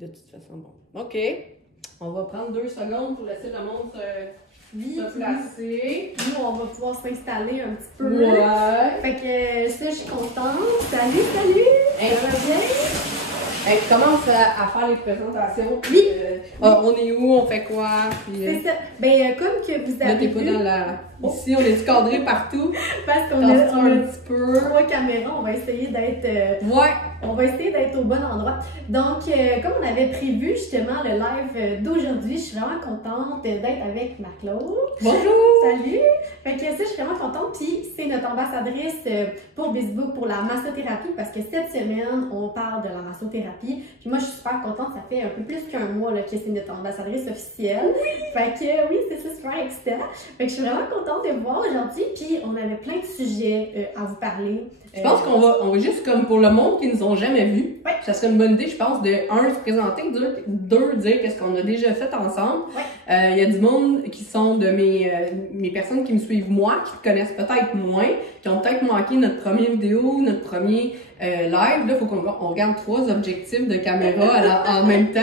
De toute façon, bon. OK. On va prendre 2 secondes pour laisser le monde se placer. Nous, on va pouvoir s'installer un petit peu. Ouais. Fait que ça, je suis contente. Salut, salut! Hey. Ça va bien? Hey, commence à faire les présentations. Oui. On est où? On fait quoi? Puis, C'est ça. Ben, comme que vous là, avez t'es pas vu, dans la... Ici, on est cadré partout. parce qu'on Tasse-toi a un petit peu. 3 caméras, on va essayer d'être... Ouais. On va essayer d'être au bon endroit. Donc, comme on avait prévu justement le live d'aujourd'hui, je suis vraiment contente d'être avec Marc-Claude. Bonjour! Salut! Fait que ça, je suis vraiment contente. Puis, c'est notre ambassadrice pour Facebook pour la massothérapie parce que cette semaine, on parle de la massothérapie. Puis moi, je suis super contente. Ça fait un peu plus qu'un mois là, que c'est notre ambassadrice officielle. Oui! Fait que oui, c'est ça, super excitant. Fait que je suis vraiment contente de vous voir aujourd'hui. Puis, on avait plein de sujets à vous parler. Je pense qu'on va juste comme pour le monde qui nous ont jamais vus, Ouais. ça serait une bonne idée, je pense, de se présenter, deux, dire qu'est-ce qu'on a déjà fait ensemble. Ouais. Y a du monde qui sont de mes personnes qui me suivent moi, qui te connaissent peut-être moins, qui ont peut-être manqué notre première vidéo, notre premier live. Là, faut qu'on regarde 3 objectifs de caméra en même temps.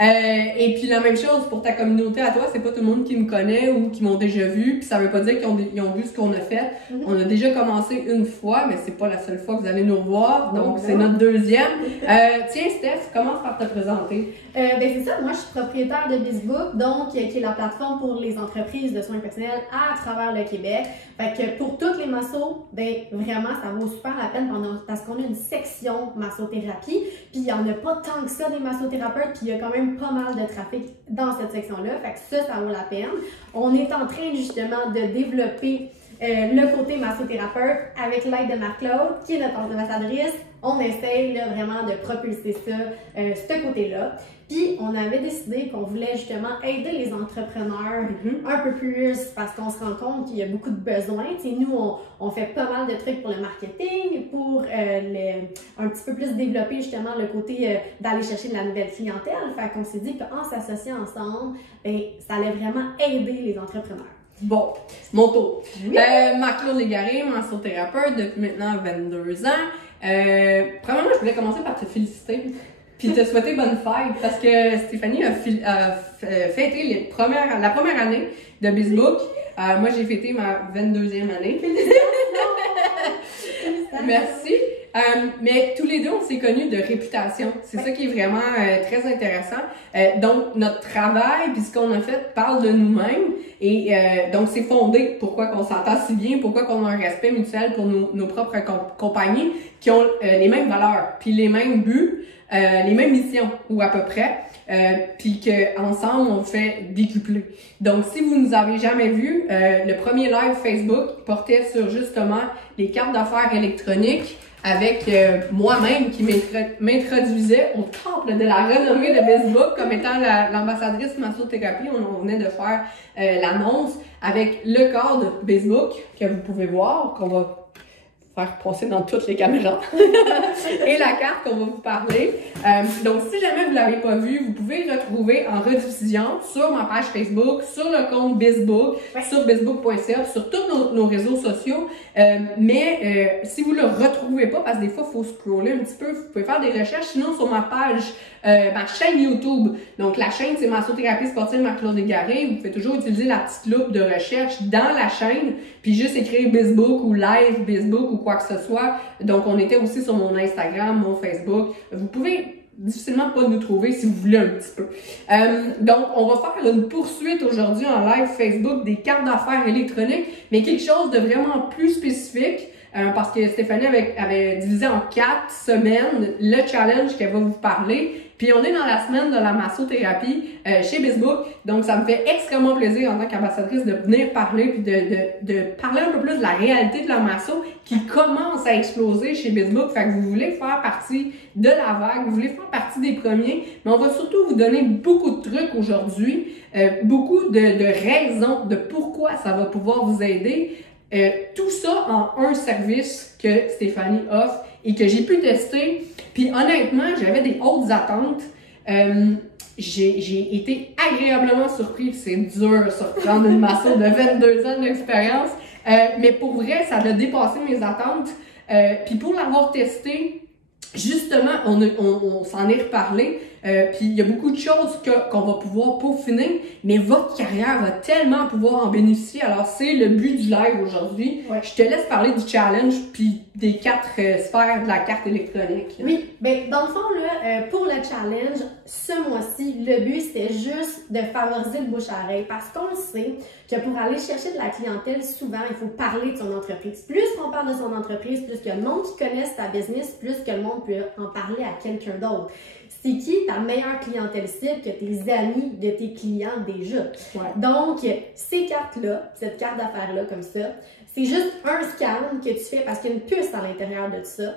Et puis la même chose pour ta communauté à toi, c'est pas tout le monde qui me connaît ou qui m'ont déjà vu, puis ça veut pas dire qu'ils ont vu ce qu'on a fait. On a déjà commencé une fois, mais c'est pas la seule fois que vous allez nous revoir, donc c'est notre deuxième. Tiens Steph, commence par te présenter. Ben c'est ça, moi je suis propriétaire de BizBook, donc qui est la plateforme pour les entreprises de soins personnels à travers le Québec. Fait que pour toutes les massos, ben vraiment ça vaut super la peine parce qu'on a une section massothérapie, puis il y en a pas tant que ça des massothérapeutes, puis il y a quand même pas mal de trafic dans cette section-là. Fait que ça vaut la peine. On est en train justement de développer le côté massothérapeute avec l'aide de Marc-Claude, qui est notre ambassadrice. On essaye là, vraiment de propulser ça, ce côté-là. Puis, on avait décidé qu'on voulait justement aider les entrepreneurs un peu plus parce qu'on se rend compte qu'il y a beaucoup de besoins. Tu sais, nous, on fait pas mal de trucs pour le marketing, pour un petit peu plus développer justement le côté d'aller chercher de la nouvelle clientèle. Fait qu'on s'est dit qu'en s'associant ensemble, ben, ça allait vraiment aider les entrepreneurs. Bon, mon tour. Oui. Marc-Claude Légaré, massothérapeute depuis maintenant 22 ans. Premièrement, je voulais commencer par te féliciter puis te souhaiter bonne fête parce que Stéphanie a fêté la première année de BizBook. Moi, j'ai fêté ma 22e année. Merci. Mais tous les deux, on s'est connus de réputation. C'est ça qui est vraiment très intéressant. Donc, notre travail, puis ce qu'on a fait, parle de nous-mêmes. Et donc, c'est fondé pourquoi qu'on s'entend si bien, pourquoi qu'on a un respect mutuel pour nos propres compagnies qui ont les mêmes valeurs, puis les mêmes buts, les mêmes missions, ou à peu près. Puis qu'ensemble, on fait décupler. Donc, si vous nous avez jamais vu, le premier live Facebook portait sur justement les cartes d'affaires électroniques avec moi-même qui m'introduisait au temple de la renommée de BizBook comme étant l'ambassadrice massothérapie. On venait de faire l'annonce avec le code BizBook que vous pouvez voir, qu'on va faire passer dans toutes les caméras et la carte qu'on va vous parler. Donc, si jamais vous l'avez pas vu, vous pouvez le retrouver en rediffusion sur ma page Facebook, sur le compte BizBook, sur bizbook.ca, sur tous nos réseaux sociaux. Mais si vous le retrouvez pas, parce que des fois, il faut scroller un petit peu, vous pouvez faire des recherches. Sinon, sur ma page, ma chaîne YouTube, donc la chaîne, c'est Massothérapie sportive Marc-Claude Légaré. Vous pouvez toujours utiliser la petite loupe de recherche dans la chaîne, puis juste écrire BizBook ou Live BizBook ou quoi que ce soit. Donc, on était aussi sur mon Instagram, mon Facebook. Vous pouvez difficilement pas nous trouver si vous voulez un petit peu. Donc, on va faire une poursuite aujourd'hui en live Facebook des cartes d'affaires électroniques, mais quelque chose de vraiment plus spécifique. Parce que Stéphanie avait divisé en 4 semaines le challenge qu'elle va vous parler. Puis on est dans la semaine de la massothérapie chez BizBook. Donc ça me fait extrêmement plaisir en tant qu'ambassadrice de venir parler puis de parler un peu plus de la réalité de la masso qui commence à exploser chez BizBook. Fait que vous voulez faire partie de la vague, vous voulez faire partie des premiers, mais on va surtout vous donner beaucoup de trucs aujourd'hui, beaucoup de raisons de pourquoi ça va pouvoir vous aider. Tout ça en un service que Stéphanie offre et que j'ai pu tester. Puis honnêtement, j'avais des hautes attentes. J'ai été agréablement surpris. C'est dur surprendre une masso de 22 ans d'expérience. Mais pour vrai, ça a dépassé mes attentes. Puis pour l'avoir testé, justement, on s'en est reparlé. puis il y a beaucoup de choses qu'on va pouvoir peaufiner, mais votre carrière va tellement pouvoir en bénéficier. Alors, c'est le but du live aujourd'hui. Ouais. Je te laisse parler du challenge, puis des 4 sphères de la carte électronique. Oui, ben dans le fond, là, pour le challenge, ce mois-ci, le but, c'était juste de favoriser le bouche-à-oreille parce qu'on le sait que pour aller chercher de la clientèle, souvent, il faut parler de son entreprise. Plus on parle de son entreprise, plus que le monde qui connaisse ta business, plus que le monde peut en parler à quelqu'un d'autre. C'est qui ta meilleure clientèle cible que tes amis de tes clients déjà? Ouais. Donc, ces cartes-là, cette carte d'affaires-là comme ça, c'est juste un scan que tu fais parce qu'il y a une puce à l'intérieur de ça.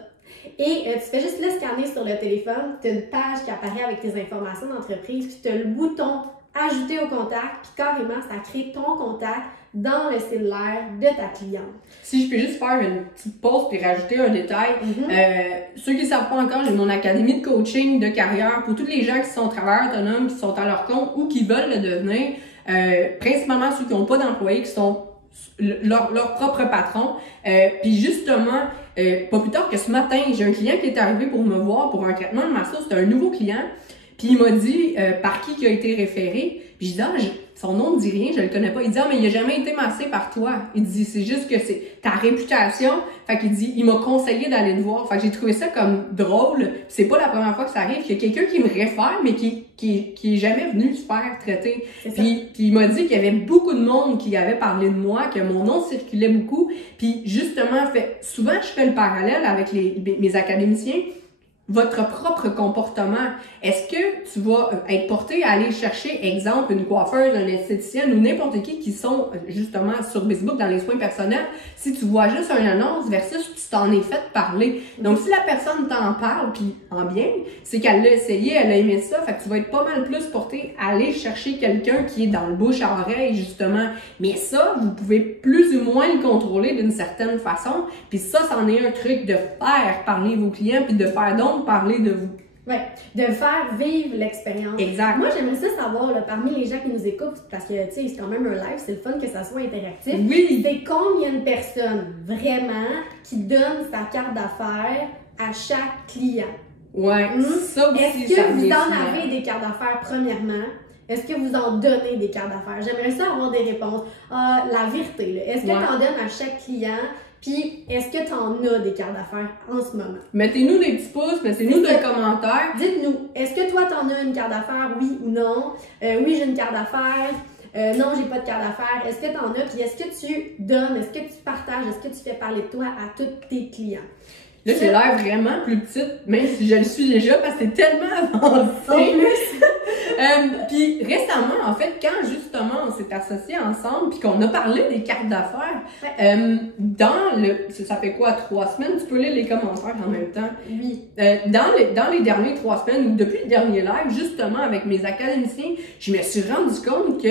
Et tu fais juste le scanner sur le téléphone, tu as une page qui apparaît avec tes informations d'entreprise, puis tu as le bouton ajouter au contact, puis carrément, ça crée ton contact dans le cellulaire de ta cliente. Si je peux juste faire une petite pause puis rajouter un détail, ceux qui ne savent pas encore, j'ai mon académie de coaching de carrière pour tous les gens qui sont travailleurs autonomes, qui sont à leur compte ou qui veulent le devenir, principalement ceux qui n'ont pas d'employés, qui sont leur propre patron. Puis justement, pas plus tard que ce matin, j'ai un client qui est arrivé pour me voir pour un traitement de masso. C'était un nouveau client. Puis il m'a dit par qui a été référé. Puis je dis, son nom ne dit rien, je le connais pas. Il dit, mais il a jamais été massé par toi. Il dit, c'est juste que c'est ta réputation. Fait qu'il dit, il m'a conseillé d'aller te voir. Fait que j'ai trouvé ça comme drôle. Puis c'est pas la première fois que ça arrive. Il y a quelqu'un qui me réfère, mais qui est jamais venu se faire traiter. Puis il m'a dit qu'il y avait beaucoup de monde qui avait parlé de moi, que mon nom circulait beaucoup. Puis justement, souvent je fais le parallèle avec mes académiciens. Votre propre comportement. Est-ce que tu vas être porté à aller chercher, exemple, une coiffeuse, une esthéticienne ou n'importe qui sont justement sur Facebook dans les soins personnels, si tu vois juste une annonce versus tu t'en es fait parler. Donc, si la personne t'en parle, puis en bien, c'est qu'elle l'a essayé, elle a aimé ça, fait que tu vas être pas mal plus porté à aller chercher quelqu'un qui est dans le bouche à oreille, justement. Mais ça, vous pouvez plus ou moins le contrôler d'une certaine façon. Puis ça, c'en est un truc de faire parler vos clients, puis de faire donc parler de vous. Oui, de faire vivre l'expérience. Exact. Moi, j'aimerais ça savoir, là, parmi les gens qui nous écoutent, parce que, tu sais, c'est quand même un live, c'est le fun que ça soit interactif. Oui. C'est combien de personnes, vraiment, qui donnent sa carte d'affaires à chaque client? Ouais, ça aussi, Est-ce que vous en avez des cartes d'affaires, premièrement? Est-ce que vous en donnez des cartes d'affaires? J'aimerais ça avoir des réponses. La vérité, là. Est-ce que tu en donnes à chaque client? Puis, est-ce que tu en as des cartes d'affaires en ce moment? Mettez-nous des petits pouces, mettez-nous des commentaires. Dites-nous, est-ce que toi, tu en as une carte d'affaires, oui ou non? Oui, j'ai une carte d'affaires. Non, j'ai pas de carte d'affaires. Est-ce que tu en as? Puis, est-ce que tu donnes? Est-ce que tu partages? Est-ce que tu fais parler de toi à tous tes clients? Là, j'ai l'air vraiment plus petite, même si je le suis déjà, parce que c'est tellement avancé. En plus! Puis récemment, en fait, quand justement on s'est associés ensemble, puis qu'on a parlé des cartes d'affaires, ça fait quoi, 3 semaines? Tu peux lire les commentaires en même temps. Oui. Dans les dernières 3 semaines, ou depuis le dernier live, justement, avec mes académiciens, je me suis rendu compte que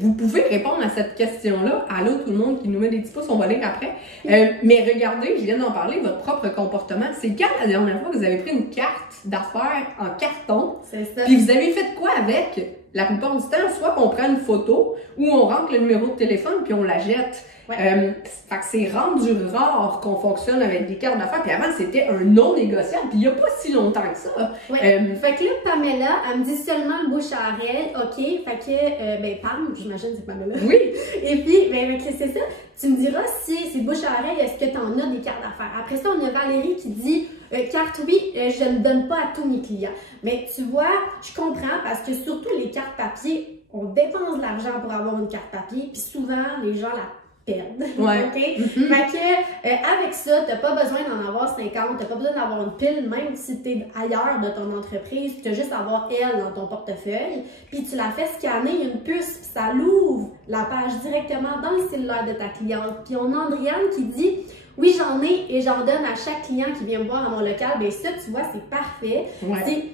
vous pouvez répondre à cette question-là. Allô, tout le monde qui nous met des petits pouces, on va lire après. Mais regardez, je viens d'en parler, votre propre comportement. C'est quand la dernière fois que vous avez pris une carte d'affaires en carton, c'est ça. Puis vous avez fait quoi avec? La plupart du temps, soit qu'on prend une photo ou on rentre le numéro de téléphone puis on la jette. Ouais. Fait que c'est rendu rare qu'on fonctionne avec des cartes d'affaires. Puis avant, c'était un non négociable. Puis il n'y a pas si longtemps que ça. Ouais. Fait que là, Pamela, elle me dit seulement le bouche à oreille. OK. Fait que, Pam, j'imagine que c'est Pamela. Oui. Et puis, c'est ça. Tu me diras si c'est bouche à oreille, est-ce que tu en as des cartes d'affaires? Après ça, on a Valérie qui dit carte, oui, je ne donne pas à tous mes clients. Mais tu vois, je comprends parce que surtout les cartes papier, on dépense de l'argent pour avoir une carte papier. Puis souvent, les gens la perdre. Ouais. OK? Fait que, avec ça, t'as pas besoin d'en avoir 50, t'as pas besoin d'avoir une pile, même si t'es ailleurs de ton entreprise, t'as juste à avoir elle dans ton portefeuille, puis tu la fais scanner, une puce, ça l'ouvre la page directement dans le cellulaire de ta cliente. Puis on a Andréane qui dit oui, j'en ai et j'en donne à chaque client qui vient me voir à mon local. Bien, ça, tu vois, c'est parfait. Ouais.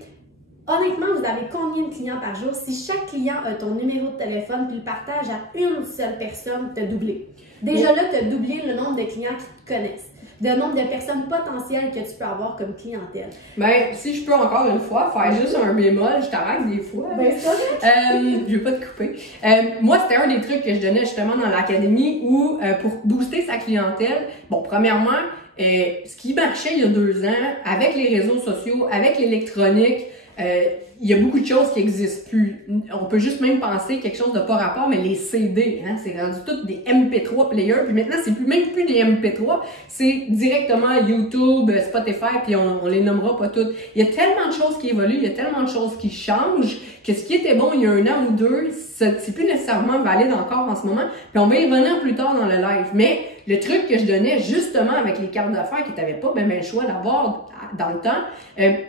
Honnêtement, vous avez combien de clients par jour? Si chaque client a ton numéro de téléphone puis le partage à une seule personne, tu as doublé. Déjà là, tu as doublé le nombre de clients qui te connaissent, le nombre de personnes potentielles que tu peux avoir comme clientèle. Ben, si je peux encore une fois faire juste un bémol, je t'arrête des fois. Ben, ça, je vais pas te couper. Moi, c'était un des trucs que je donnais justement dans l'académie où, pour booster sa clientèle, bon, premièrement, ce qui marchait il y a 2 ans, avec les réseaux sociaux, avec l'électronique, il y a beaucoup de choses qui n'existent plus. On peut juste même penser quelque chose de pas rapport, mais les CD, hein, c'est rendu tout des MP3 players, puis maintenant, c'est même plus des MP3, c'est directement YouTube, Spotify, puis on les nommera pas toutes. Il y a tellement de choses qui évoluent, il y a tellement de choses qui changent, que ce qui était bon il y a 1 an ou 2, c'est plus nécessairement valide encore en ce moment, puis on va y revenir plus tard dans le live. Mais le truc que je donnais justement avec les cartes d'affaires que tu n'avais pas le choix d'avoir dans le temps,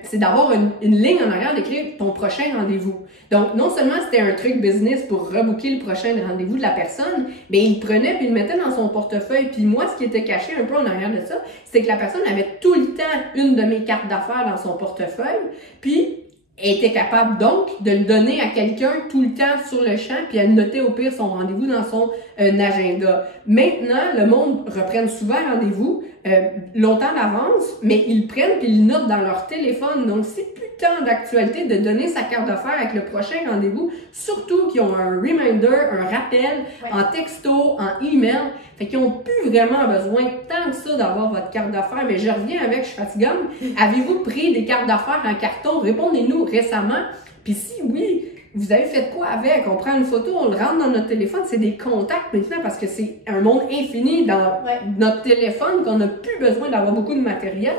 c'est d'avoir une ligne en arrière d'écrire ton prochain rendez-vous. Donc, non seulement c'était un truc business pour rebooker le prochain rendez-vous de la personne, mais il le prenait puis il le mettait dans son portefeuille. Puis moi, ce qui était caché un peu en arrière de ça, c'était que la personne avait tout le temps une de mes cartes d'affaires dans son portefeuille, puis elle était capable donc de le donner à quelqu'un tout le temps sur le champ, puis elle notait au pire son rendez-vous dans son agenda. Maintenant, le monde reprenne souvent rendez-vous longtemps d'avance, mais ils le prennent puis ils le notent dans leur téléphone. Donc, c'est plus tant d'actualité de donner sa carte d'affaires avec le prochain rendez-vous, surtout qu'ils ont un reminder, un rappel en texto, en email. Fait qu'ils n'ont plus vraiment besoin tant que ça d'avoir votre carte d'affaires. Mais je reviens avec, je suis fatigante. Avez-vous pris des cartes d'affaires en carton? Répondez-nous récemment. Puis si oui, vous avez fait quoi avec? On prend une photo, on le rentre dans notre téléphone, c'est des contacts maintenant parce que c'est un monde infini dans notre téléphone qu'on n'a plus besoin d'avoir beaucoup de matériel.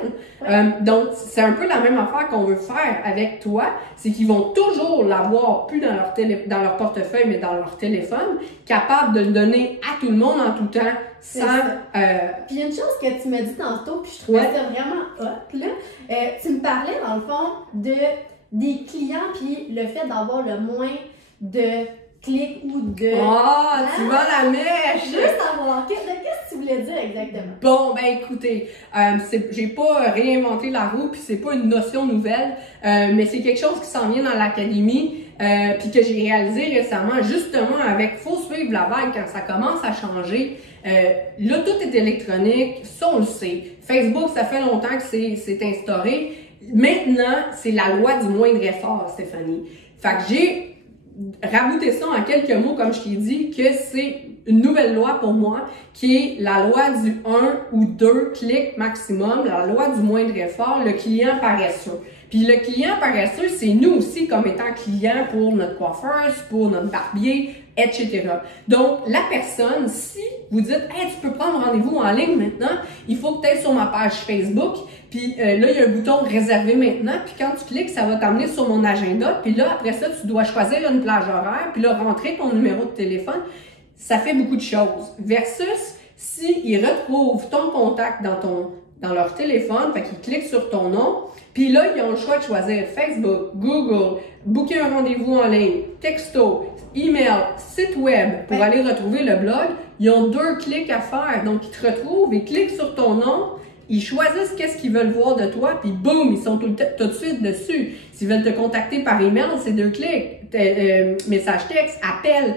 Donc, c'est un peu la même affaire qu'on veut faire avec toi, c'est qu'ils vont toujours l'avoir plus dans leur portefeuille, mais dans leur téléphone, capable de le donner à tout le monde en tout temps, sans... Puis une chose que tu m'as dit tantôt, puis je trouvais ça vraiment hot, là, tu me parlais dans le fond des clients, puis le fait d'avoir le moins de clics ou de... Oh, tu vas la mèche! Juste savoir, qu'est-ce que tu voulais dire exactement? Bon, ben écoutez, j'ai pas réinventé la roue, puis c'est pas une notion nouvelle, mais c'est quelque chose qui s'en vient dans l'académie, puis que j'ai réalisé récemment, justement avec Faut suivre la vague quand ça commence à changer. Là, tout est électronique, ça on le sait. Facebook, ça fait longtemps que c'est instauré. Maintenant, c'est la loi du moindre effort, Stéphanie. Fait que j'ai rabouté ça en quelques mots, comme je t'ai dit, que c'est une nouvelle loi pour moi, qui est la loi du 1 ou 2 clics maximum, la loi du moindre effort, le client paresseux. Puis le client paresseux, c'est nous aussi comme étant client pour notre coiffeuse, pour notre barbier, etc. Donc, la personne, si vous dites « Hey, tu peux prendre rendez-vous en ligne maintenant, il faut que tu ailles sur ma page Facebook, puis là, il y a un bouton « Réserver maintenant », puis quand tu cliques, ça va t'amener sur mon agenda, puis là, après ça, tu dois choisir une plage horaire, puis là, rentrer ton numéro de téléphone. Ça fait beaucoup de choses. Versus, s'ils retrouvent ton contact dans leur téléphone, fait qu'ils cliquent sur ton nom, puis là, ils ont le choix de choisir Facebook, Google, booker un rendez-vous en ligne, texto, email, site web pour aller retrouver le blog. Ils ont 2 clics à faire. Donc, ils te retrouvent, ils cliquent sur ton nom, ils choisissent qu'est-ce qu'ils veulent voir de toi, puis boum, ils sont tout de suite dessus. S'ils veulent te contacter par email, c'est 2 clics. Message texte, appel.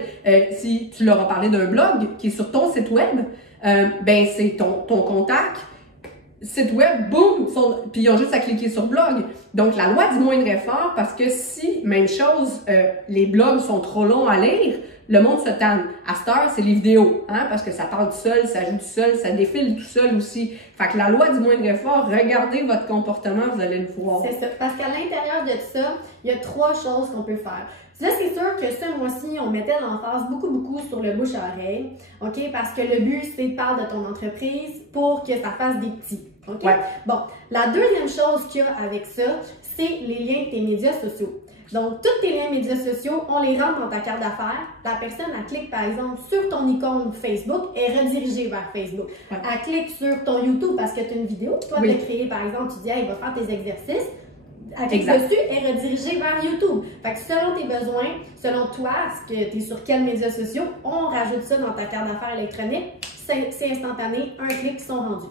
Si tu leur as parlé d'un blog qui est sur ton site web, ben c'est ton contact. Site web, boum, puis ils ont juste à cliquer sur blog. Donc, la loi du moindre effort, parce que si, même chose, les blogs sont trop longs à lire, le monde se tanne. À cette heure, c'est les vidéos, hein, parce que ça parle tout seul, ça joue tout seul, ça défile tout seul aussi. Fait que la loi du moindre effort, regardez votre comportement, vous allez le voir. C'est ça, parce qu'à l'intérieur de ça, il y a 3 choses qu'on peut faire. Là, c'est sûr que ce mois-ci, on mettait l'emphase beaucoup sur le bouche-à-oreille, OK? Parce que le but, c'est de parler de ton entreprise pour que ça fasse des petits, OK? Ouais. Bon, la deuxième chose qu'il y a avec ça, c'est les liens de tes médias sociaux. Donc, tous tes liens médias sociaux, on les rentre dans ta carte d'affaires. La personne, elle clique, par exemple, sur ton icône Facebook et est redirigée vers Facebook. Ouais. Elle clique sur ton YouTube parce que tu as une vidéo. Toi, tu l'as créée, par exemple, tu dis, hey, va faire tes exercices. Elle clique dessus et redirigée vers YouTube. Fait que selon tes besoins, selon toi, ce que tu es sur quels médias sociaux, on rajoute ça dans ta carte d'affaires électronique. C'est instantané, un clic, ils sont rendus.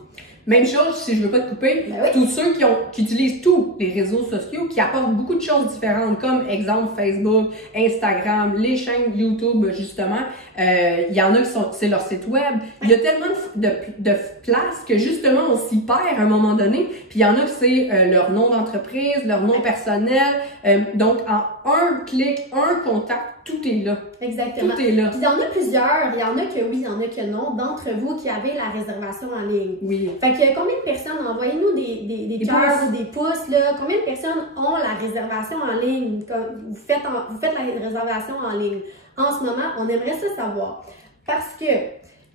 Même chose, si je veux pas te couper, tous ceux qui utilisent tous les réseaux sociaux, qui apportent beaucoup de choses différentes, comme exemple Facebook, Instagram, les chaînes YouTube, justement, il y en a qui c'est leur site web. Il y a tellement de places que justement, on s'y perd à un moment donné. Puis il y en a que c'est leur nom d'entreprise, leur nom personnel. Donc, en un clic, un contact, tout est là. Exactement. Tout est là. Puis il y en a plusieurs, il y en a que oui, il y en a que non, d'entre vous qui avez la réservation en ligne. Oui. Fait que combien de personnes, envoyez-nous des cœurs ou des pouces, là, combien de personnes ont la réservation en ligne? Vous faites la réservation en ligne. En ce moment, on aimerait ça savoir. Parce que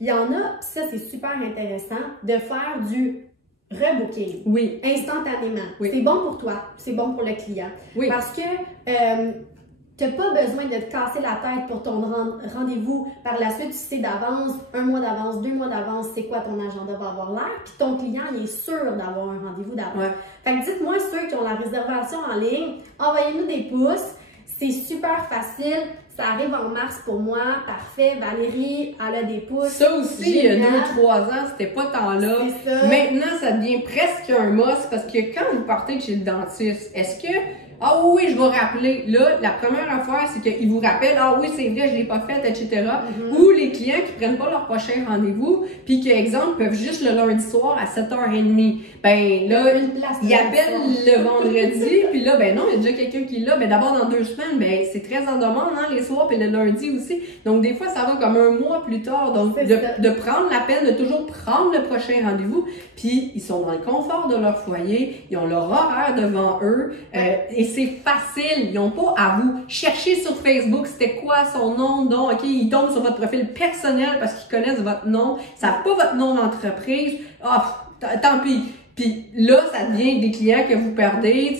il y en a, ça c'est super intéressant, de faire du rebooking. Oui. Instantanément. Oui. C'est bon pour toi, c'est bon pour le client. Oui. Parce que tu n'as pas besoin de te casser la tête pour ton rendez-vous. Par la suite, tu sais d'avance, 1 mois d'avance, 2 mois d'avance, c'est quoi ton agenda va avoir l'air. Puis ton client, il est sûr d'avoir un rendez-vous d'avance. Ouais. Fait que dites-moi ceux qui ont la réservation en ligne, envoyez-nous des pouces. C'est super facile. Ça arrive en mars pour moi. Parfait. Valérie, elle a des pouces. Ça aussi, il y a 2-3 ans, c'était pas tant là. C'est ça. Maintenant, ça devient presque un must parce que quand vous partez de chez le dentiste, est-ce que ah oui, je vais rappeler. Là, la première affaire, c'est qu'ils vous rappellent, ah oui, c'est vrai, je l'ai pas fait, etc. Ou les clients qui prennent pas leur prochain rendez-vous, puis qui, exemple, peuvent juste le lundi soir à 7h30. Ben là, ils appellent le vendredi, puis là, ben non, il y a déjà quelqu'un qui est là. Ben d'abord, dans 2 semaines, ben c'est très en demande, hein, les soirs, puis le lundi aussi. Donc, des fois, ça va comme 1 mois plus tard. Donc, de prendre la peine de toujours prendre le prochain rendez-vous, puis ils sont dans le confort de leur foyer, ils ont leur horaire devant eux, et c'est facile. Ils n'ont pas à vous chercher sur Facebook c'était quoi son nom, non, ok, ils tombent sur votre profil personnel parce qu'ils connaissent votre nom, ils savent pas votre nom d'entreprise, tant pis. Puis là, ça devient des clients que vous perdez.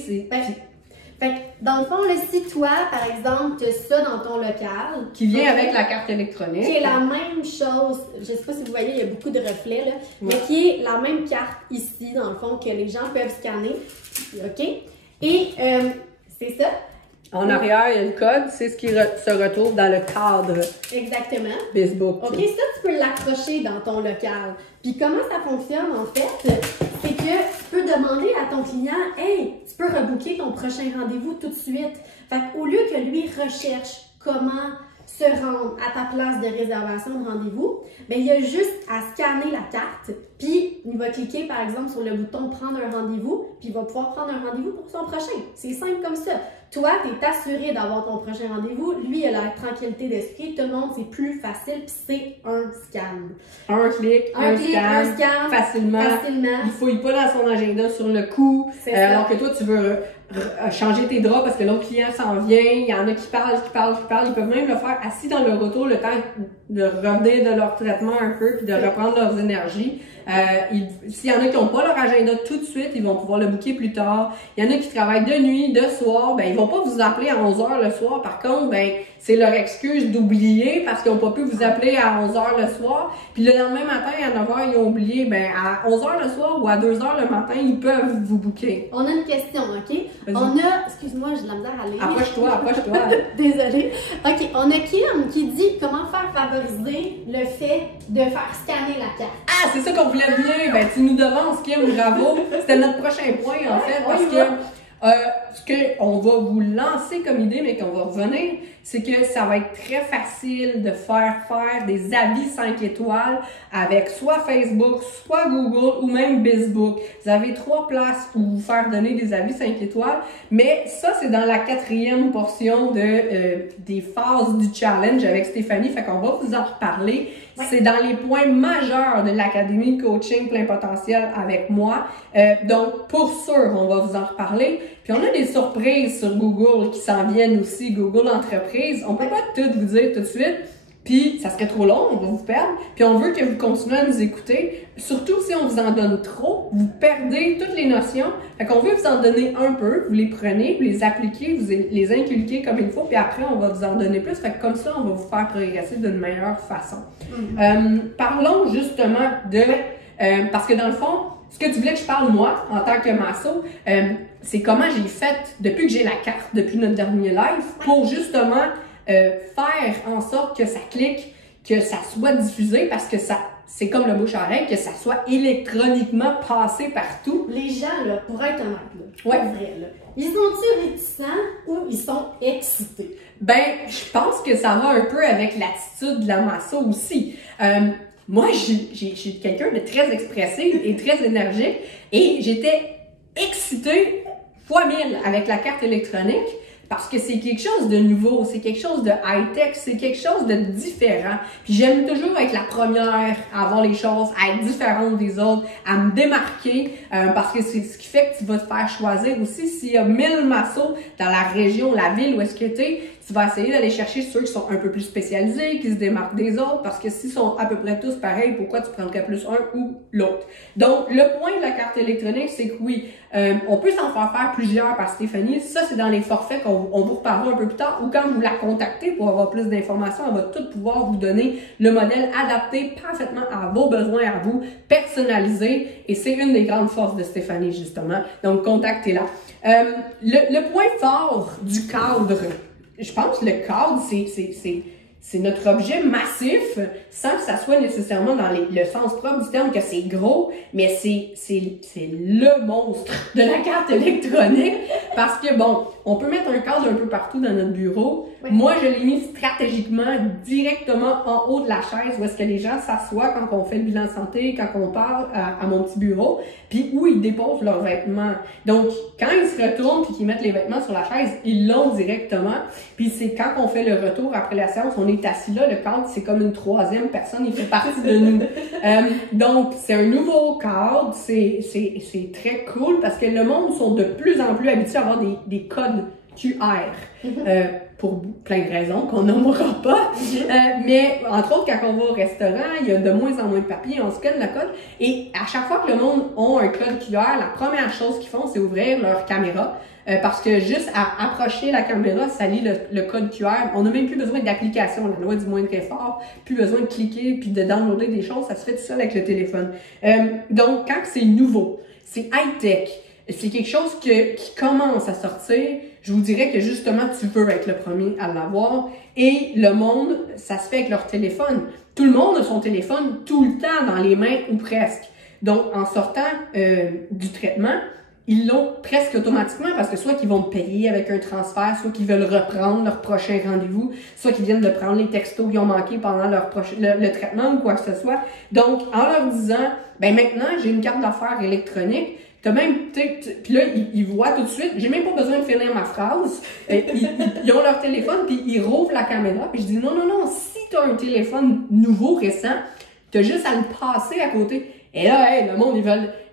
Fait que, dans le fond, là, si toi, par exemple, tu as ça dans ton local... Qui vient avec la carte électronique. Qui est la même chose, je sais pas si vous voyez, il y a beaucoup de reflets, là, mais qui est la même carte ici, dans le fond, que les gens peuvent scanner. OK? Et c'est ça. En arrière, il y a le code, c'est ce qui se retrouve dans le cadre. Exactement. Facebook. OK, ça, tu peux l'accrocher dans ton local. Puis comment ça fonctionne, en fait, c'est que tu peux demander à ton client, « Hey, tu peux rebooker ton prochain rendez-vous tout de suite. » Fait qu'au lieu que lui recherche comment se rendre à ta place de réservation de rendez-vous, bien, il y a juste à scanner la carte, puis il va cliquer, par exemple, sur le bouton « Prendre un rendez-vous », puis il va pouvoir prendre un rendez-vous pour son prochain. C'est simple comme ça. Toi, tu es assuré d'avoir ton prochain rendez-vous. Lui, il a la tranquillité d'esprit. Tout le monde, c'est plus facile, puis c'est un scan. Un clic, un scan, facilement. Il ne fouille pas dans son agenda sur le coup. Alors que toi, tu veux changer tes draps parce que l'autre client s'en vient. Il y en a qui parlent. Ils peuvent même le faire assis dans le retour, le temps de revenir de leur traitement un peu, puis de reprendre leurs énergies. S'il y en a qui n'ont pas leur agenda tout de suite, ils vont pouvoir le booker plus tard. Il y en a qui travaillent de nuit, de soir, ben ils vont pas vous appeler à 11h le soir. Par contre, ben c'est leur excuse d'oublier parce qu'ils n'ont pas pu vous appeler à 11h le soir. Puis le lendemain matin, à 9h, ils ont oublié. Ben à 11h le soir ou à 2h le matin, ils peuvent vous booker. On a une question, OK? On a... Excuse-moi, j'ai de la misère à lire. Approche-toi. Désolée. OK, on a Kim qui dit comment faire favoriser le fait de faire scanner la carte. Ah, c'est ça qu'on voulait venir. Ben, tu nous devances, Kim, bravo. C'était notre prochain point, en fait, parce que ce qu'on va vous lancer comme idée, mais qu'on va revenir, c'est que ça va être très facile de faire des avis 5 étoiles avec soit Facebook, soit Google ou même Facebook. Vous avez 3 places pour vous faire donner des avis 5 étoiles, mais ça, c'est dans la 4e portion des phases du challenge avec Stéphanie, fait qu'on va vous en reparler. Ouais. C'est dans les points majeurs de l'Académie Coaching Plein Potentiel avec moi. Donc, pour sûr, on va vous en reparler. Puis, on a des surprises sur Google qui s'en viennent aussi, Google Entreprises. On peut pas tout vous dire tout de suite. Puis, ça serait trop long, on va vous perdre. Puis, on veut que vous continuez à nous écouter. Surtout si on vous en donne trop, vous perdez toutes les notions. Fait qu'on veut vous en donner un peu. Vous les prenez, vous les appliquez, vous les inculquez comme il faut. Puis après, on va vous en donner plus. Fait que comme ça, on va vous faire progresser d'une meilleure façon. Parlons justement de... parce que dans le fond, ce que tu voulais que je parle, moi, en tant que masso, c'est comment j'ai fait, depuis que j'ai la carte, depuis notre dernier live, pour justement faire en sorte que ça clique, que ça soit diffusé, parce que ça, c'est comme le bouche-à-oreille, que ça soit électroniquement passé partout. Les gens, là, pour être honnête, là, ouais. vrai, là, ils sont-ils réticents ou ils sont excités? Ben, je pense que ça va un peu avec l'attitude de la masso aussi. Moi, j'ai quelqu'un de très expressif et très énergique et j'étais excitée fois 1000 avec la carte électronique parce que c'est quelque chose de nouveau, c'est quelque chose de high-tech, c'est quelque chose de différent. Puis j'aime toujours être la première à avoir les choses, à être différente des autres, à me démarquer, parce que c'est ce qui fait que tu vas te faire choisir aussi. S'il y a 1000 massos dans la région, la ville où est-ce que tu vas essayer d'aller chercher ceux qui sont un peu plus spécialisés, qui se démarquent des autres, parce que s'ils sont à peu près tous pareils, pourquoi tu prendrais plus un ou l'autre? Donc, le point de la carte électronique, c'est que oui, on peut s'en faire plusieurs par Stéphanie. Ça, c'est dans les forfaits qu'on vous reparlera un peu plus tard, ou quand vous la contactez pour avoir plus d'informations, elle va tout pouvoir vous donner le modèle adapté parfaitement à vos besoins, à vous, personnalisé, et c'est une des grandes forces de Stéphanie, justement. Donc, contactez-la. Le point fort du cadre, je pense que le cadre, c'est notre objet massif, sans que ça soit nécessairement dans le sens propre du terme que c'est gros, mais c'est le monstre de la carte électronique, parce que bon, on peut mettre un cadre un peu partout dans notre bureau. Oui. Moi, je l'ai mis stratégiquement directement en haut de la chaise où est-ce que les gens s'assoient quand on fait le bilan de santé, quand on parle à mon petit bureau, puis où ils déposent leurs vêtements. Donc, quand ils se retournent puis qu'ils mettent les vêtements sur la chaise, ils l'ont directement. Puis c'est quand on fait le retour après la séance, on est assis là, le cadre, c'est comme une troisième personne, il fait partie de nous. Donc, c'est un nouveau cadre, c'est très cool parce que le monde sont de plus en plus habitués à avoir des codes QR. Pour plein de raisons qu'on nommera pas. Mais entre autres, quand on va au restaurant, il y a de moins en moins de papier, on scanne le code. Et à chaque fois que le monde a un code QR, la première chose qu'ils font, c'est ouvrir leur caméra. Parce que juste à approcher la caméra, ça lit le code QR. On n'a même plus besoin d'application, la loi du moindre effort. Plus besoin de cliquer puis de downloader des choses, ça se fait tout seul avec le téléphone. Donc, quand c'est nouveau, c'est high-tech, c'est quelque chose qui commence à sortir, je vous dirais que justement, tu veux être le premier à l'avoir. Et le monde, ça se fait avec leur téléphone. Tout le monde a son téléphone tout le temps dans les mains ou presque. Donc, en sortant du traitement, ils l'ont presque automatiquement parce que soit qu'ils vont payer avec un transfert, soit qu'ils veulent reprendre leur prochain rendez-vous, soit qu'ils viennent de prendre les textos qu'ils ont manqués pendant le traitement ou quoi que ce soit. Donc, en leur disant, ben maintenant, j'ai une carte d'affaires électronique, t'as même, puis là, ils voient tout de suite, j'ai même pas besoin de finir ma phrase, ils ont leur téléphone, puis ils rouvrent la caméra, puis je dis non, si t'as un téléphone nouveau, récent, t'as juste à le passer à côté. Et là, hey, le monde,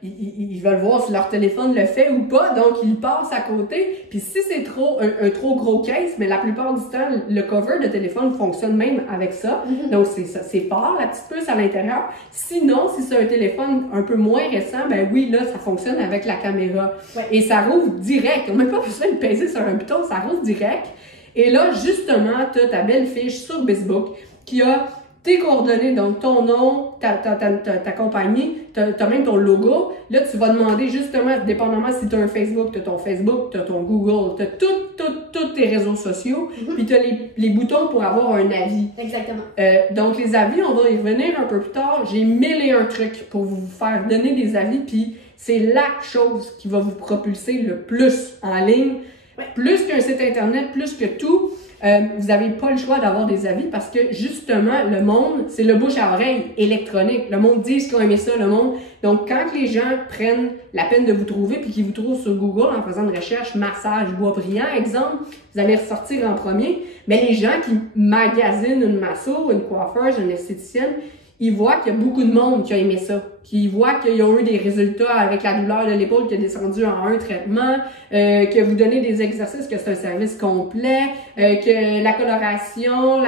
ils veulent voir si leur téléphone le fait ou pas, donc ils passent à côté. Puis si c'est un trop gros case, mais la plupart du temps, le cover de téléphone fonctionne même avec ça. Donc c'est fort, la petite puce à l'intérieur. Sinon, si c'est un téléphone un peu moins récent, ben oui, là, ça fonctionne avec la caméra. Ouais. Et ça rouvre direct. On n'a même pas besoin de peser sur un bouton, ça rouvre direct. Et là, justement, tu as ta belle fiche sur Facebook qui a tes coordonnées, donc ton nom, ta compagnie, t'as même ton logo. Là, tu vas demander justement, dépendamment si tu as un Facebook, tu as ton Facebook, tu as ton Google, tu as tous tes réseaux sociaux, puis tu as les boutons pour avoir un avis. Exactement. Donc, les avis, on va y revenir un peu plus tard. J'ai 1001 trucs pour vous faire donner des avis, puis c'est la chose qui va vous propulser le plus en ligne. Ouais. Plus qu'un site Internet, plus que tout. Vous n'avez pas le choix d'avoir des avis parce que justement, le monde, c'est le bouche à oreille électronique. Le monde dit qu'ils ont aimé ça, le monde. Donc, quand les gens prennent la peine de vous trouver puis qu'ils vous trouvent sur Google en faisant une recherche massage bois brillant, exemple, vous allez ressortir en premier. Mais les gens qui magasinent une masso, une coiffeuse, une esthéticienne, ils voient qu'il y a beaucoup de monde qui a aimé ça, qui voient qu'ils ont eu des résultats avec la douleur de l'épaule qui a descendu en un traitement, que vous donnez des exercices, que c'est un service complet, que la coloration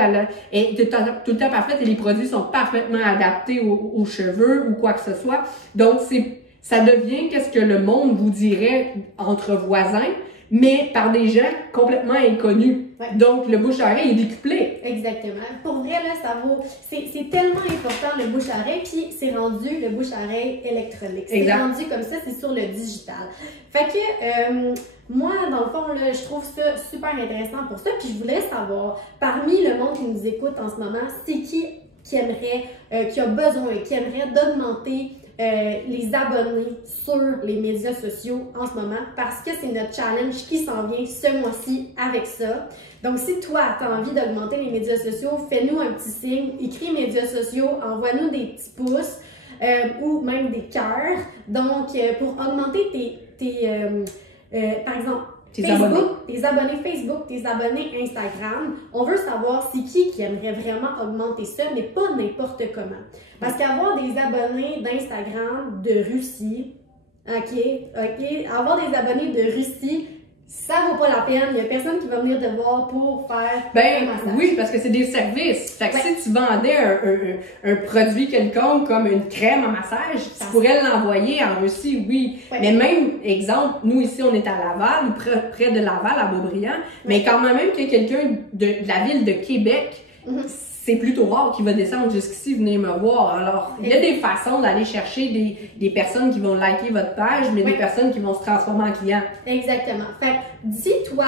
est tout le temps parfaite et les produits sont parfaitement adaptés aux cheveux ou quoi que ce soit. Donc, ça devient qu'est-ce que le monde vous dirait entre voisins, mais par des gens complètement inconnus. Ouais. Donc, le bouche-à-oreille est décuplé. Exactement. Pour vrai, là, ça vaut... C'est tellement important, le bouche-à-oreille, puis c'est rendu le bouche-à-oreille électronique. C'est rendu comme ça, c'est sur le digital. Fait que, moi, dans le fond, là, je trouve ça super intéressant pour ça, puis je voudrais savoir, parmi le monde qui nous écoute en ce moment, c'est qui aimerait, qui a besoin, qui aimerait d'augmenter les abonnés sur les médias sociaux en ce moment parce que c'est notre challenge qui s'en vient ce mois-ci avec ça. Donc, si toi, tu as envie d'augmenter les médias sociaux, fais-nous un petit signe, écris médias sociaux, envoie-nous des petits pouces ou même des cœurs. Donc, pour augmenter par exemple, Tes abonnés. Tes abonnés Facebook, tes abonnés Instagram. On veut savoir c'est qui aimerait vraiment augmenter ça, mais pas n'importe comment. Parce qu'avoir des abonnés d'Instagram de Russie, avoir des abonnés de Russie, ça vaut pas la peine. Il y a personne qui va venir te voir pour faire un massage. Oui, parce que c'est des services. Fait que si tu vendais un produit quelconque comme une crème à massage, tu pourrais l'envoyer en Russie, oui. Ouais. Mais même, exemple, nous ici, on est à Laval, ou près de Laval, à Beaubriand, mais quand même qu'il y a quelqu'un de la ville de Québec, c'est plutôt rare qu'il va descendre jusqu'ici, venir me voir. Alors, il y a des façons d'aller chercher des personnes qui vont liker votre page, mais des personnes qui vont se transformer en clients. Exactement. Fait que si toi,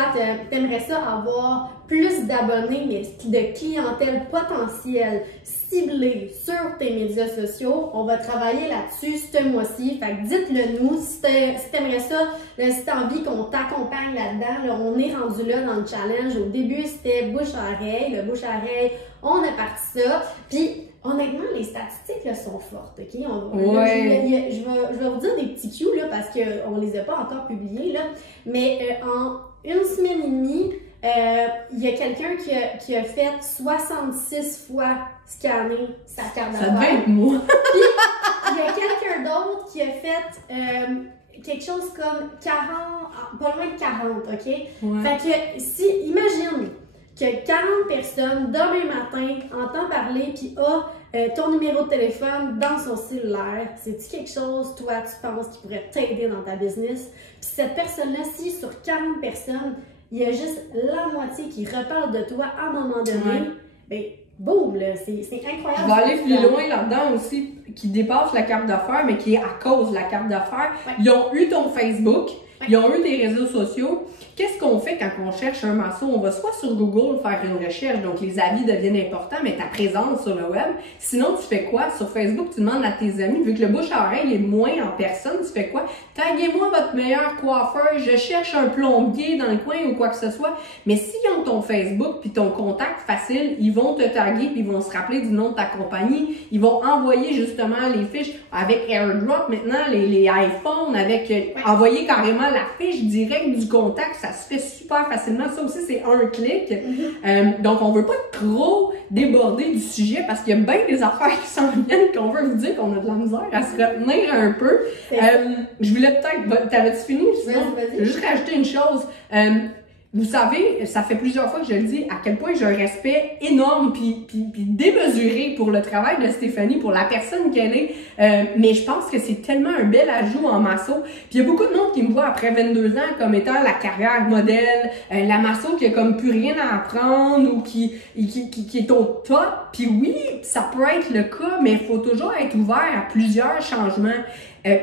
t'aimerais ça avoir plus d'abonnés, mais de clientèle potentielle ciblée sur tes médias sociaux, on va travailler là-dessus ce mois-ci. Fait que dites-le nous si t'aimerais ça, si t'as envie qu'on t'accompagne là-dedans. Là, on est rendu là dans le challenge. Au début, c'était bouche-à-oreille. Le bouche-à-oreille, on a parti ça. Puis, honnêtement, les statistiques là, sont fortes, OK? Je vais vous dire des petits cues là, parce qu'on les a pas encore publiés, là. Mais en une semaine et demie, il y a quelqu'un qui a fait 66 fois scanner sa carte d'affaires. Ça devait être moi. Puis, il y a quelqu'un d'autre qui a fait quelque chose comme 40, pas loin de 40, OK? Ouais. Fait que, imagine que 40 personnes, demain matin, entend parler puis a ton numéro de téléphone dans son cellulaire. C'est-tu quelque chose, toi, tu penses qui pourrait t'aider dans ta business? Puis cette personne-là, si sur 40 personnes, il y a juste la moitié qui reparle de toi à un moment donné, ben, boum, là, c'est incroyable. Je vais aller plus loin là-dedans aussi, qui dépasse la carte d'affaires, mais qui est à cause de la carte d'affaires. Ouais. Ils ont eu ton Facebook, ils ont eu des réseaux sociaux. Qu'est-ce qu'on fait quand on cherche un masso? On va soit sur Google faire une recherche, donc les avis deviennent importants, mais ta présence sur le web. Sinon, tu fais quoi? Sur Facebook, tu demandes à tes amis, vu que le bouche à oreille est moins en personne, tu fais quoi? Taguez-moi votre meilleur coiffeur, je cherche un plombier dans le coin ou quoi que ce soit. Mais s'ils ont ton Facebook puis ton contact facile, ils vont te taguer puis ils vont se rappeler du nom de ta compagnie. Ils vont envoyer justement les fiches avec AirDrop maintenant, les iPhones, avec envoyer carrément la fiche directe du contact. Ça se fait super facilement. Ça aussi, c'est un clic. Donc, on veut pas trop déborder du sujet parce qu'il y a bien des affaires qui s'en viennent qu'on veut vous dire qu'on a de la misère à se retenir un peu. Je voulais peut-être... T'avais-tu fini? Sinon, je vais juste rajouter une chose. Vous savez, ça fait plusieurs fois que je le dis, à quel point j'ai un respect énorme puis démesuré pour le travail de Stéphanie, pour la personne qu'elle est. Mais je pense que c'est tellement un bel ajout en masso. Puis il y a beaucoup de monde qui me voit après 22 ans comme étant la carrière modèle, la masso qui a comme plus rien à apprendre ou qui est au top. Puis oui, ça peut être le cas, mais il faut toujours être ouvert à plusieurs changements.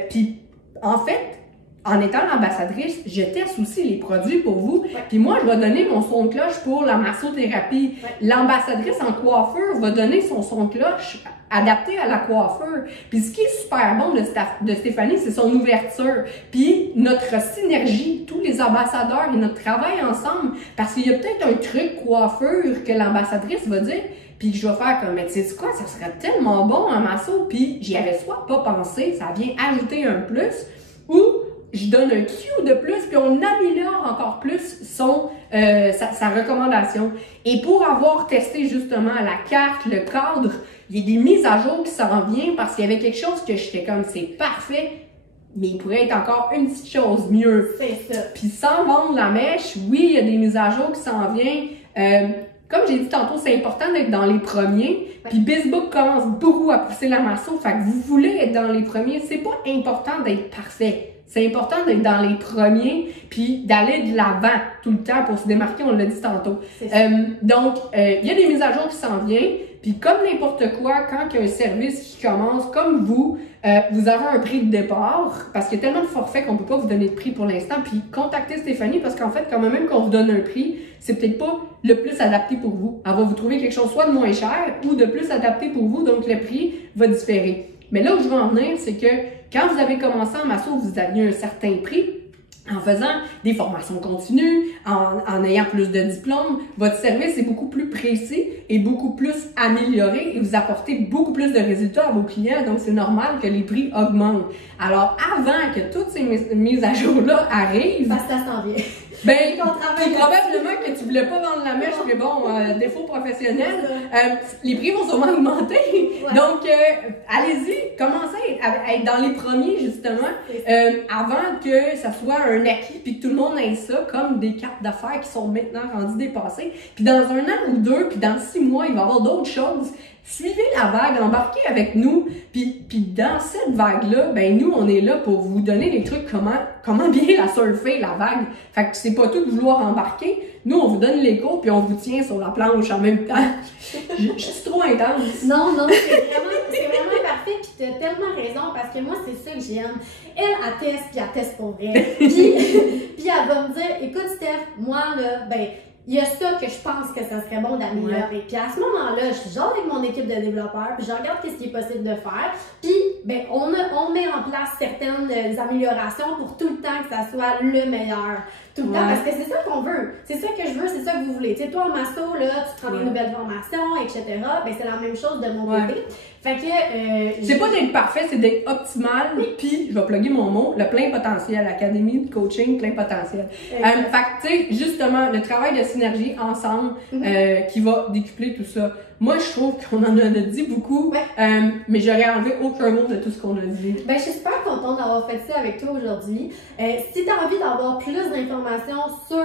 Puis en fait, en étant l'ambassadrice, je teste aussi les produits pour vous. Puis moi, je vais donner mon son de cloche pour la massothérapie. L'ambassadrice en coiffure va donner son son de cloche adapté à la coiffure. Puis ce qui est super bon de Stéphanie, c'est son ouverture. Puis notre synergie, tous les ambassadeurs et notre travail ensemble. Parce qu'il y a peut-être un truc coiffure que l'ambassadrice va dire, puis je vais faire comme, mais tu sais quoi, ça serait tellement bon en masso. Puis j'y avais soit pas pensé, ça vient ajouter un plus, ou je donne un cue de plus, puis on améliore encore plus sa recommandation. Et pour avoir testé justement la carte, le cadre, il y a des mises à jour qui s'en viennent parce qu'il y avait quelque chose que j'étais comme, c'est parfait, mais il pourrait être encore une petite chose mieux. C'est ça. Puis sans vendre la mèche, oui, il y a des mises à jour qui s'en viennent. Comme j'ai dit tantôt, c'est important d'être dans les premiers. Puis Facebook commence beaucoup à pousser la masso. Fait que vous voulez être dans les premiers. C'est pas important d'être parfait. C'est important d'être dans les premiers, puis d'aller de l'avant tout le temps pour se démarquer, on l'a dit tantôt. Donc, il y a des mises à jour qui s'en viennent, puis comme n'importe quoi, quand il y a un service qui commence, comme vous avez un prix de départ, parce qu'il y a tellement de forfaits qu'on peut pas vous donner de prix pour l'instant, puis contactez Stéphanie, parce qu'en fait, quand même qu'on vous donne un prix, c'est peut-être pas le plus adapté pour vous. Elle va vous trouver quelque chose soit de moins cher ou de plus adapté pour vous, donc le prix va différer. Mais là où je veux en venir, c'est que quand vous avez commencé en masso, vous aviez un certain prix. En faisant des formations continues, en ayant plus de diplômes, votre service est beaucoup plus précis et beaucoup plus amélioré et vous apportez beaucoup plus de résultats à vos clients. Donc, c'est normal que les prix augmentent. Alors, avant que toutes ces mises à jour-là arrivent... Parce que ça s'en vient. Ben, qu'on travaille puis probablement que tu voulais pas vendre la mèche, mais bon, défaut professionnel. Les prix vont sûrement augmenter. Ouais. Donc, allez-y, commencez à être dans les premiers, justement, avant que ça soit un acquis, puis que tout le monde ait ça, comme des cartes d'affaires qui sont maintenant rendues dépassées. Puis dans 1 an ou 2, puis dans 6 mois, il va y avoir d'autres choses. Suivez la vague, embarquez avec nous, puis dans cette vague-là, ben nous, on est là pour vous donner des trucs comment bien la surfer, la vague. Fait que c'est pas tout de vouloir embarquer. Nous, on vous donne les cours, puis on vous tient sur la planche en même temps. Je suis trop intense. Non, c'est vraiment parfait, puis t'as tellement raison, parce que moi, c'est ça que j'aime. Elle teste, puis elle teste pour vrai. Puis elle va me dire, écoute, Steph, moi, là, ben, il y a ça que je pense que ça serait bon d'améliorer. Ouais. Puis à ce moment-là, je genre avec mon équipe de développeurs, puis je regarde qu'est-ce qui est possible de faire. Puis, ben, on met en place certaines améliorations pour tout le temps que ça soit le meilleur. Tout le temps, parce que c'est ça qu'on veut. C'est ça que je veux, c'est ça que vous voulez. Tu sais, toi, en masso, là, tu prends des nouvelles formations, etc. Ben, c'est la même chose de mon côté. Fait que, c'est pas d'être parfait, c'est d'être optimal. Puis, je vais plugger mon mot, le plein potentiel, Académie de coaching plein potentiel. Fait que, tu sais, justement, le travail de synergie ensemble qui va décupler tout ça. Moi, je trouve qu'on en a dit beaucoup, mais j'aurais enlevé aucun mot de tout ce qu'on a dit. Ben, je suis super contente d'avoir fait ça avec toi aujourd'hui. Si tu as envie d'avoir plus d'informations sur...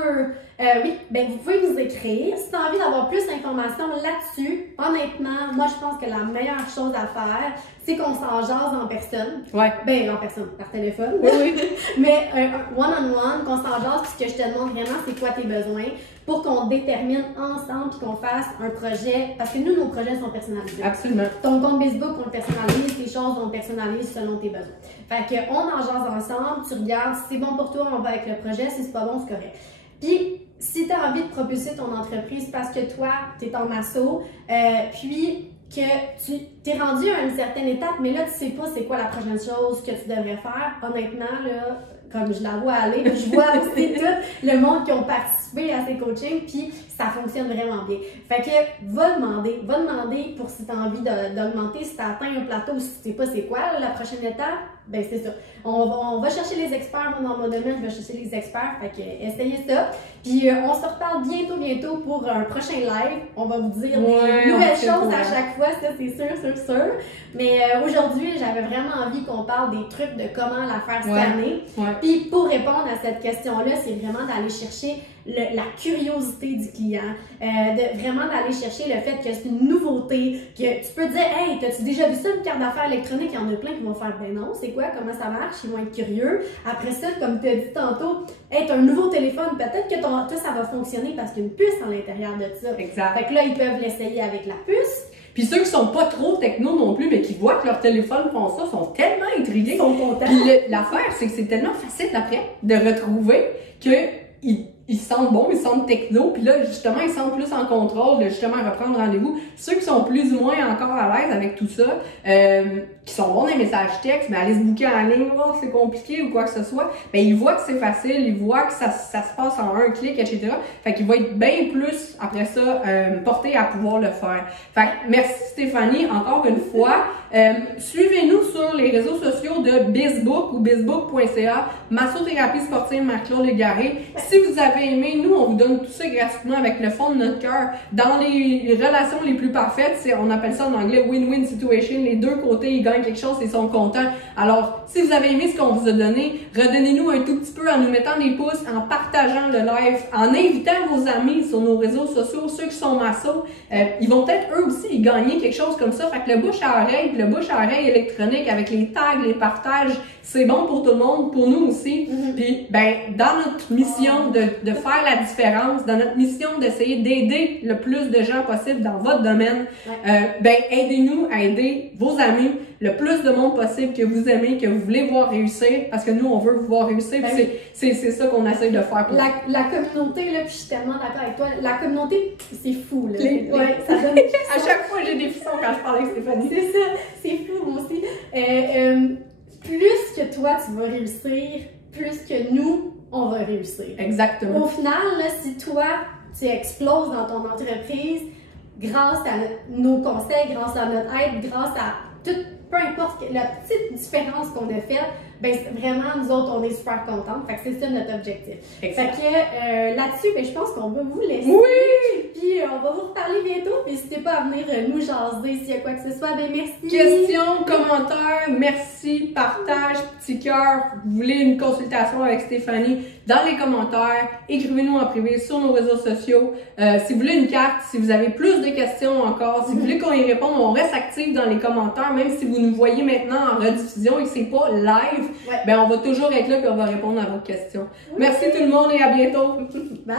ben, vous pouvez nous écrire. Si tu as envie d'avoir plus d'informations là-dessus, honnêtement, moi, je pense que la meilleure chose à faire, c'est qu'on s'en jase en personne. Ouais. Ben, en personne, par téléphone. Oui. Mais one-on-one, qu'on s'en jase, puis que je te demande vraiment c'est quoi tes besoins, pour qu'on détermine ensemble puis qu'on fasse un projet, parce que nous, nos projets sont personnalisés. Absolument. Ton compte Facebook, on le personnalise, tes choses, on le personnalise selon tes besoins. Fait qu'on en jase ensemble, tu regardes, si c'est bon pour toi, on va avec le projet, si c'est pas bon, c'est correct. Puis, si tu as envie de propulser ton entreprise parce que toi, tu es en asso, puis que tu t'es rendu à une certaine étape, mais là, tu sais pas c'est quoi la prochaine chose que tu devrais faire, honnêtement, là, comme je la vois aller, puis je vois aussi tout le monde qui ont participé à ces coachings, puis ça fonctionne vraiment bien. Fait que va demander pour si tu as envie d'augmenter, si tu as atteint un plateau, si tu sais pas c'est quoi la prochaine étape, ben c'est ça. On va chercher les experts, moi dans mon domaine, je vais chercher les experts, fait que essayez ça. Puis on se reparle bientôt pour un prochain live. On va vous dire des nouvelles choses à chaque fois, ça c'est sûr. Mais aujourd'hui, j'avais vraiment envie qu'on parle des trucs de comment la faire cette année. Puis pour répondre à cette question-là, c'est vraiment d'aller chercher la curiosité du client, vraiment d'aller chercher le fait que c'est une nouveauté, que tu peux dire, hey, t'as-tu déjà vu ça, une carte d'affaires électronique? Il y en a plein qui vont faire, ben non, c'est quoi, comment ça marche? Ils vont être curieux. Après ça, comme tu as dit tantôt, hey, t'as un nouveau téléphone, peut-être que toi, ça va fonctionner parce qu'il y a une puce à l'intérieur de ça. Exact. Fait que là, ils peuvent l'essayer avec la puce. Puis ceux qui sont pas trop techno non plus, mais qui voient que leur téléphone font ça, sont tellement intrigués. Ils sont contents. Puis l'affaire, c'est que c'est tellement facile après de retrouver que ils sentent bon, ils sentent techno, puis là, justement, ils sentent plus en contrôle de justement reprendre rendez-vous. Ceux qui sont plus ou moins encore à l'aise avec tout ça, qui sont bons dans les messages textes, mais aller se booker en ligne, oh, c'est compliqué ou quoi que ce soit, ben ils voient que c'est facile, ils voient que ça se passe en un clic, etc. Fait qu'ils vont être bien plus, après ça, portés à pouvoir le faire. Fait que merci Stéphanie, encore une fois. Suivez-nous sur les réseaux sociaux de BizBook ou bizbook.ca, Massothérapie sportive Marc-Claude Légaré. Si vous avez aimé, nous, on vous donne tout ça gratuitement avec le fond de notre cœur. Dans les relations les plus parfaites, on appelle ça en anglais win-win situation. Les deux côtés, ils gagnent quelque chose et sont contents. Alors, si vous avez aimé ce qu'on vous a donné, redonnez-nous un tout petit peu en nous mettant des pouces, en partageant le live, en invitant vos amis sur nos réseaux sociaux, ceux qui sont massos. Ils vont peut-être eux aussi y gagner quelque chose comme ça. Fait que le bouche à oreille, puis le bouche à oreille électronique avec les tags, les partages, c'est bon pour tout le monde, pour nous aussi. Puis, ben, dans notre mission de faire la différence, dans notre mission d'essayer d'aider le plus de gens possible dans votre domaine, ben, aidez-nous à aider vos amis, le plus de monde possible que vous aimez, que vous voulez voir réussir, parce que nous, on veut vous voir réussir, puis c'est ça qu'on essaie de faire pour la communauté, là, puis je suis tellement d'accord avec toi, la communauté, c'est fou, là. Ça donne à chaque fois, j'ai des frissons quand je parle avec Stéphanie. C'est ça, c'est fou, moi aussi. Plus que toi, tu vas réussir, plus que nous, on va réussir. Exactement. Au final, là, si toi, tu exploses dans ton entreprise, grâce à nos conseils, grâce à notre aide, grâce à tout peu importe la petite différence qu'on a faite, ben vraiment, nous autres, on est super contentes. Fait que c'est ça notre objectif. Exact. Fait que là-dessus, ben, je pense qu'on va vous laisser. Oui! Puis on va vous reparler bientôt. N'hésitez pas à venir nous jaser s'il y a quoi que ce soit. Ben merci. Questions, commentaires, merci, partage, petit cœur. Vous voulez une consultation avec Stéphanie, dans les commentaires, écrivez-nous en privé sur nos réseaux sociaux. Si vous voulez une carte, si vous avez plus de questions encore, si vous voulez qu'on y réponde, on reste actif dans les commentaires, même si vous nous voyez maintenant en rediffusion et que c'est pas live, ben on va toujours être là et on va répondre à vos questions. Merci tout le monde et à bientôt. Bye!